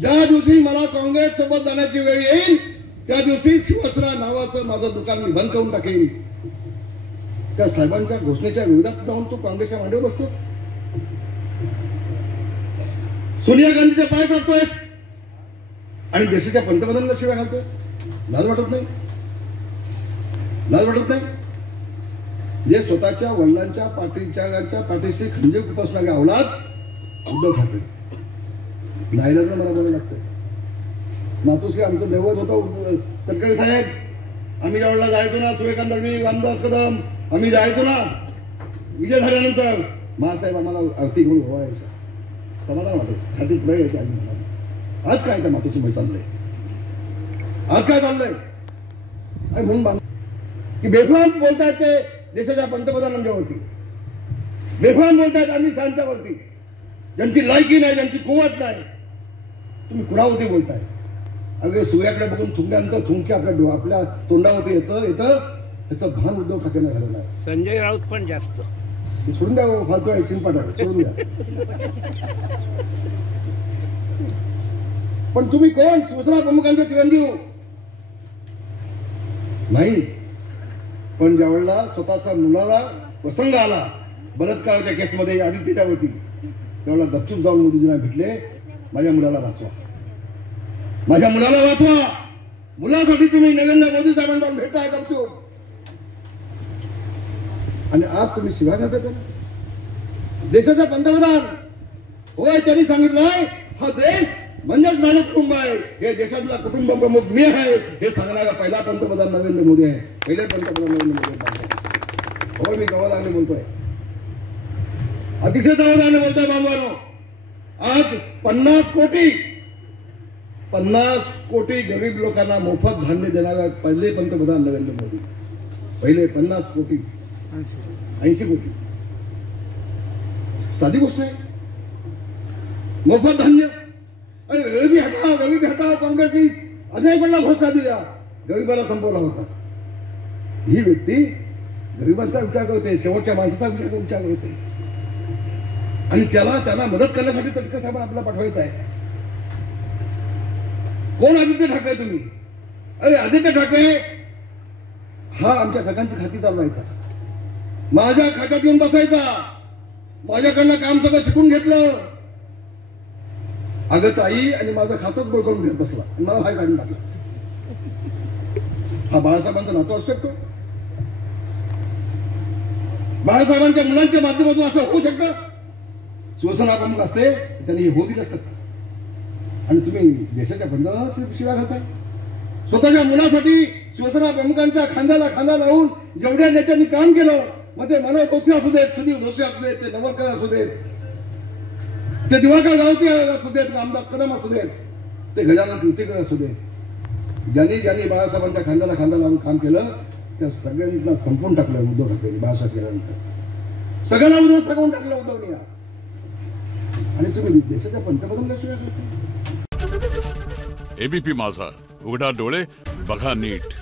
ज्या दिवशी मला काँग्रेस सोबत जाण्याची वेळ येईल त्या दिवशी शिवसेना नावाचं माझं दुकान मी बंद करून टाकेन. त्या साहेबांच्या घोषणेच्या विरोधात जाऊन तो काँग्रेसच्या मांडीवर बसतो. सोनिया गांधीच्या पाय टाकतोय आणि देशाच्या पंतप्रधानांना शिवाय घालतोय. लाज वाटत नाही? लाज वाटत नाही? जे स्वतःच्या वडिलांच्या पाठीशी खंजीर खुपसणारे अवलाद उद्धव ठाकरे. नाईलाजानं मला बोलायला लागतंय. मातोश्री आमचं दैवत होतं तडकरे साहेब. आम्ही ज्या वेळेला जायचो ना, सूर्यकांत दळवी, रामदास कदम, आम्ही जायचो ना विजय झाल्यानंतर, महासाहेब आम्हाला आरती घेऊन व्हायचा. समाधान वाटत, छाती पुढे यायची. आज काय त्या मातोश्रीमध्ये चाललंय? आज काय चाललंय? आणि म्हणून की बेफाम बोलतायत ते देशाच्या पंतप्रधानांच्यावरती, बेफाम बोलतायत अमित शहांच्यावरती, ज्यांची लायकी नाही, ज्यांची कुवत नाही. तुम्ही कुणावरती बोलताय? अगदी सूर्याकडे बघून थुंकल्यानंतर थुंकी आपल्या तोंडावरती येतं याचं भान उद्धव ठाकरेंना झालं नाही. संजय राऊत पण जास्त. सोडून द्या फालतू आहे चिंपाटाकडे, सोडून द्या. पण तुम्ही कोण? शिवसेना प्रमुखांचे चिरंजीव नाही. पण ज्या वेळेला स्वतःच्या मुलाला प्रसंग आला बलात्काराच्या केसमध्ये आदित्यच्यावरती, त्यावेळेला गपचूप जाऊन मोदीजींना भेटले. माझ्या मुलाला वाचवा, माझ्या मुलाला वाचवा. मुलासाठी तुम्ही नरेंद्र मोदी साहेबांना जाऊन भेटताय गपचूप, आणि आज तुम्ही शिव्या घालता. देशाचा पंतप्रधान होय, त्यांनी सांगितलंय हा देश म्हणजेच माझं कुटुंब आहे. हे देशातला कुटुंब प्रमुख मी आहे हे सांगणारा पहिला पंतप्रधान नरेंद्र मोदी आहे. पहिले पंतप्रधान नरेंद्र मोदी. होय, मी गवादाने बोलतोय, अतिशय गवादाने बोलतोय. बांधवांनो, आज 50 कोटी गरीब लोकांना मोफत धान्य देणारा पहिले पंतप्रधान नरेंद्र मोदी. पहिले 50 कोटी, 80 कोटी. साधी गोष्ट आहे मोफत धान्य. अरे गरिबी हटाव काँग्रेसनी अजय पडला घोषणा दिल्या, गरिबाला संपवला होता. ही व्यक्ती गरिबांचा विचार करते, शेवटच्या माणसाचा विचार करते, आणि त्याला मदत करण्यासाठी तटकरे साहेबांना आपल्याला पाठवायचं आहे. कोण आदित्य ठाकरे तुम्ही? अरे आदित्य ठाकरे हा आमच्या सगळ्यांची खाती चालवायचा, माझ्या खात्यात येऊन बसायचा, माझ्याकडनं काम सगळं शिकून घेतलं. अगं ताई, आणि माझं खातच बळकवून घेत बसला, मला बाहेर काढून टाकला. हा बाळासाहेबांचा नातू असू शकतो? बाळासाहेबांच्या मुलांच्या माध्यमातून असं होऊ शकतं? शिवसेना प्रमुख असते त्यांनी हे होऊ दिलं असतं. आणि तुम्ही देशाच्या पंतप्रधानाला शिव्या घालताय. स्वतःच्या मुलासाठी शिवसेना प्रमुखांच्या खांद्याला खांदा लावून जेवढ्या नेत्यांनी काम केलं, मग ते मनोज जोशी असू देत, सुनील जोशी असू देत, ते नवलकर असू देत, ते दिवाकर रावते असू देत, रामदास कदम असू देत, ते गजानन कीर्तीकर असू देत, ज्यांनी बाळासाहेबांच्या खांद्याला खांदा लावून काम केलं त्या सगळ्यांना संपून टाकलं उद्धव ठाकरे. बाळासाहेब गेल्यानंतर सगळ्यांना उद्धव सगळून टाकलं उद्धवनी. आणि तुम्ही देशाच्या पंतप्रधानाला शिवाय करता. एबीपी माझा, उघडा डोळे बघा नीट.